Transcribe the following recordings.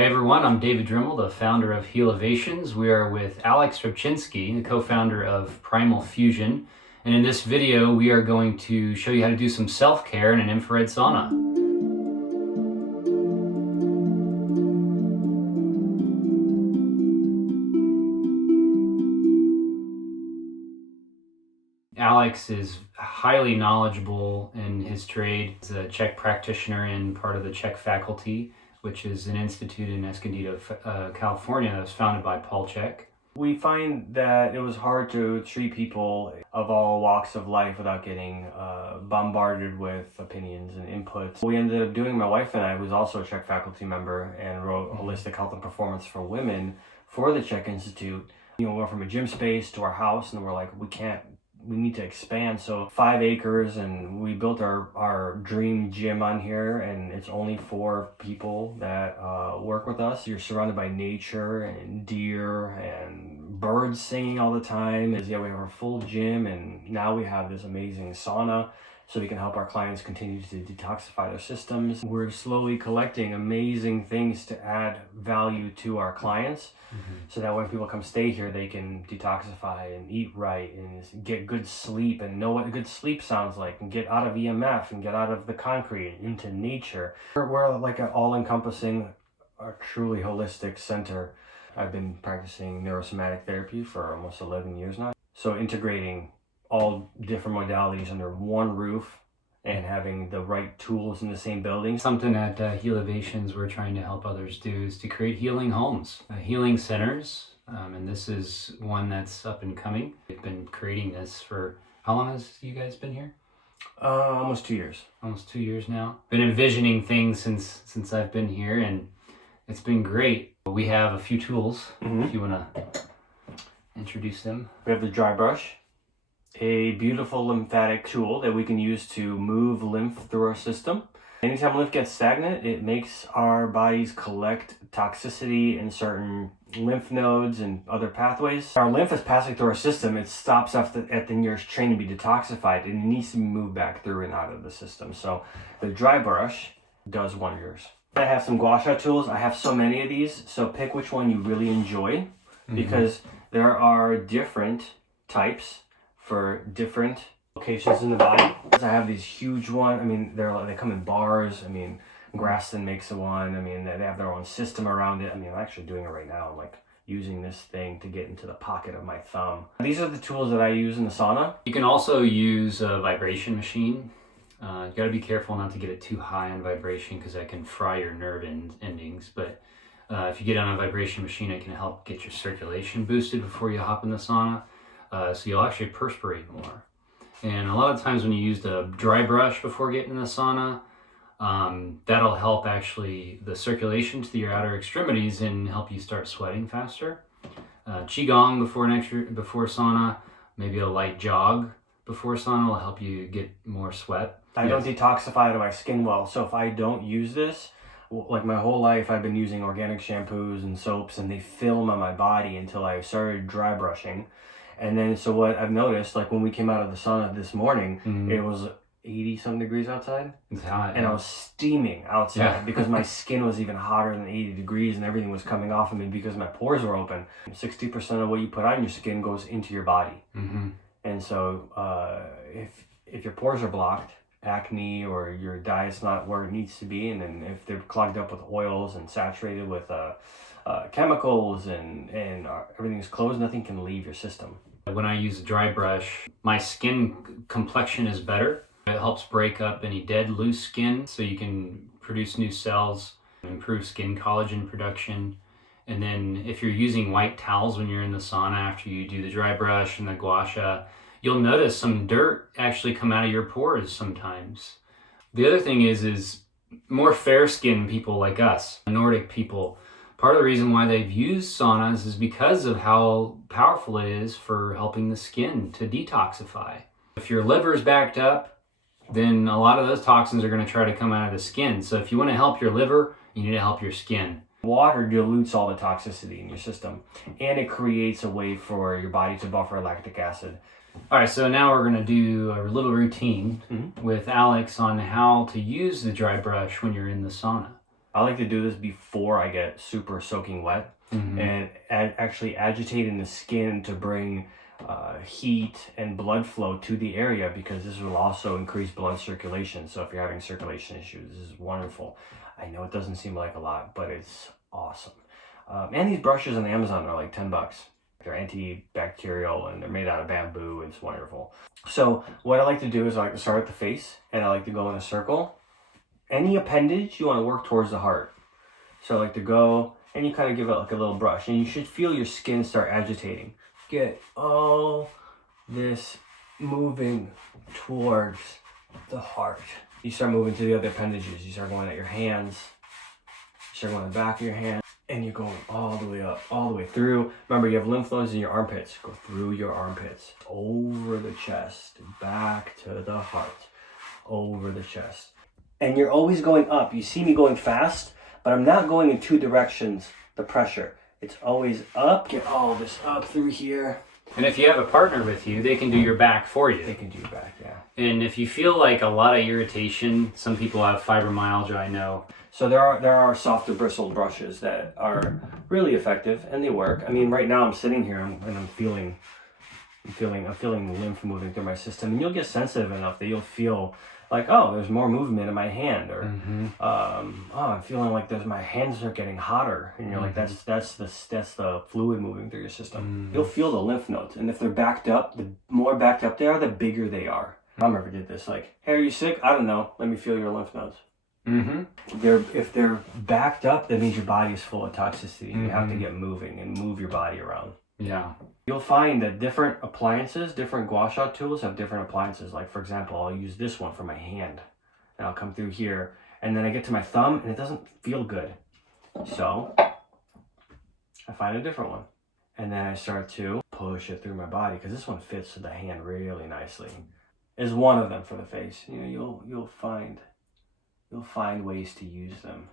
Hey everyone, I'm David Drimmel, the founder of Healovations. We are with Aleks Rybchinskiy, the co-founder of Primal Fusion. And in this video, we are going to show you how to do some self-care in an infrared sauna. Aleks is highly knowledgeable in his trade. He's a Czech practitioner and part of the Czech faculty, which is an institute in Escondido, California, that was founded by Paul Czech. We find that it was hard to treat people of all walks of life without getting bombarded with opinions and inputs. We ended up doing, my wife and I, who's also a Czech faculty member and wrote Holistic Health and Performance for Women for the Czech Institute. We went from a gym space to our house, and we're like, we need to expand. So 5 acres, and we built our dream gym on here, and it's only for people that work with us. You're surrounded by nature and deer and birds singing all the time. We have our full gym, and now we have this amazing sauna, so we can help our clients continue to detoxify their systems. We're slowly collecting amazing things to add value to our clients, so that when people come stay here, they can detoxify and eat right and get good sleep and know what good sleep sounds like, and get out of EMF and get out of the concrete and into nature. We're like an all-encompassing, truly holistic center. I've been practicing neurosomatic therapy for almost 11 years now. So integrating all different modalities under one roof and having the right tools in the same building. Something at Healovations we're trying to help others do is to create healing homes, healing centers, and this is one that's up and coming. We've been creating this for, how long has you guys been here? Almost 2 years. Almost 2 years now. Been envisioning things since I've been here, and it's been great. We have a few tools, if you want to introduce them. We have the dry brush, a beautiful lymphatic tool that we can use to move lymph through our system. Anytime lymph gets stagnant, it makes our bodies collect toxicity in certain lymph nodes and other pathways. Our lymph is passing through our system. It stops at the nearest train to be detoxified, and it needs to be moved back through and out of the system. So the dry brush does wonders. I have some Gua Sha tools. I have so many of these, so pick which one you really enjoy, because there are different types for different locations in the body. I have these huge ones. I mean, they come in bars. I mean, Graston makes one. I mean, they have their own system around it. I mean, I'm actually doing it right now. I'm like using this thing to get into the pocket of my thumb. These are the tools that I use in the sauna. You can also use a vibration machine. You got to be careful not to get it too high on vibration, because that can fry your nerve endings. But if you get on a vibration machine, it can help get your circulation boosted before you hop in the sauna. So you'll actually perspirate more. And a lot of times when you use the dry brush before getting in the sauna, that'll help actually the circulation to your outer extremities and help you start sweating faster. Qigong before sauna, maybe a light jog before sauna will help you get more sweat. I don't detoxify to my skin well, so if I don't use this, like my whole life I've been using organic shampoos and soaps, and they film on my body until I started dry brushing. And then, so what I've noticed, like when we came out of the sauna this morning, it was 80-some degrees outside. It's hot. And I was steaming outside because my skin was even hotter than 80 degrees, and everything was coming off of me because my pores were open. 60% of what you put on your skin goes into your body. And so if your pores are blocked, acne, or your diet's not where it needs to be, and then if they're clogged up with oils and saturated with chemicals and everything's closed, nothing can leave your system. When I use a dry brush, my skin complexion is better. It helps break up any dead, loose skin, so you can produce new cells, improve skin collagen production. And then if you're using white towels when you're in the sauna after you do the dry brush and the Gua Sha, you'll notice some dirt actually come out of your pores sometimes. The other thing is more fair-skinned people like us, Nordic people, part of the reason why they've used saunas is because of how powerful it is for helping the skin to detoxify. If your liver's backed up, then a lot of those toxins are going to try to come out of the skin. So if you want to help your liver, you need to help your skin. Water dilutes all the toxicity in your system, and it creates a way for your body to buffer lactic acid. All right, so now we're going to do a little routine with Aleks on how to use the dry brush when you're in the sauna. I like to do this before I get super soaking wet, and actually agitating the skin to bring heat and blood flow to the area, because this will also increase blood circulation. So if you're having circulation issues, this is wonderful. I know it doesn't seem like a lot, but it's awesome. And these brushes on Amazon are like $10. They're antibacterial and they're made out of bamboo, and it's wonderful. So what I like to do is I like to start at the face, and I like to go in a circle. Any appendage, you want to work towards the heart. So I like to go, and you kind of give it like a little brush, and you should feel your skin start agitating. Get all this moving towards the heart. You start moving to the other appendages. You start going at your hands. You start going to the back of your hand. And you're going all the way up, all the way through. Remember, you have lymph nodes in your armpits. Go through your armpits, over the chest, back to the heart, over the chest. And you're always going up. You see me going fast, but I'm not going in two directions, the pressure. It's always up. Get all this up through here. And if you have a partner with you, they can do your back for you. They can do your back, yeah. And if you feel like a lot of irritation, some people have fibromyalgia, I know. So there are softer bristled brushes that are really effective, and they work. I mean, right now I'm sitting here and I'm feeling lymph moving through my system, and you'll get sensitive enough that you'll feel like, oh, there's more movement in my hand, or oh, I'm feeling like my hands are getting hotter, and you're like, that's the fluid moving through your system. You'll feel the lymph nodes, and if they're backed up, the more backed up they are, the bigger they are. My mom ever did this, like, hey, are you sick? I don't know. Let me feel your lymph nodes. If they're backed up, that means your body is full of toxicity. You have to get moving and move your body around. Yeah. You'll find that different appliances, different Gua Sha tools have different appliances. Like, for example, I'll use this one for my hand, and I'll come through here, and then I get to my thumb, and it doesn't feel good. So I find a different one, and then I start to push it through my body, because this one fits the hand really nicely. Is one of them for the face. You know, you'll find ways to use them.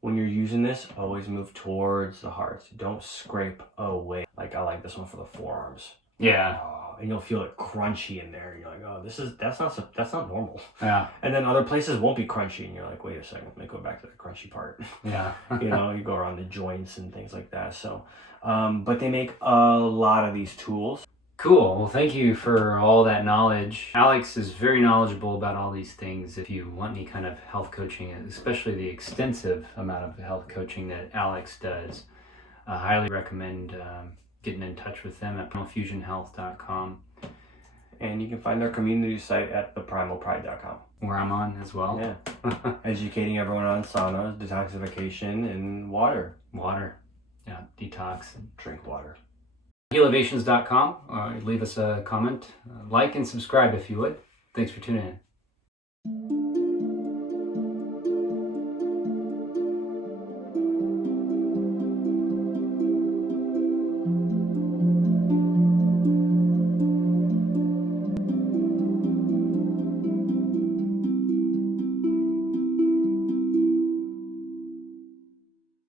When you're using this, always move towards the heart. Don't scrape away. Like, I like this one for the forearms. Yeah. Oh, and you'll feel it crunchy in there. You're like, oh, that's not normal. Yeah. And then other places won't be crunchy, and you're like, wait a second, let me go back to the crunchy part. Yeah. You go around the joints and things like that. So, but they make a lot of these tools. Cool. Well, thank you for all that knowledge. Aleks is very knowledgeable about all these things. If you want any kind of health coaching, especially the extensive amount of health coaching that Aleks does, I highly recommend getting in touch with them at primalfusionhealth.com. And you can find their community site at theprimalpride.com. Where I'm on as well. Yeah. Educating everyone on saunas, detoxification, and water. Water. Yeah, detox. Drink water. Healovations.com. Leave us a comment. Like and subscribe if you would. Thanks for tuning in.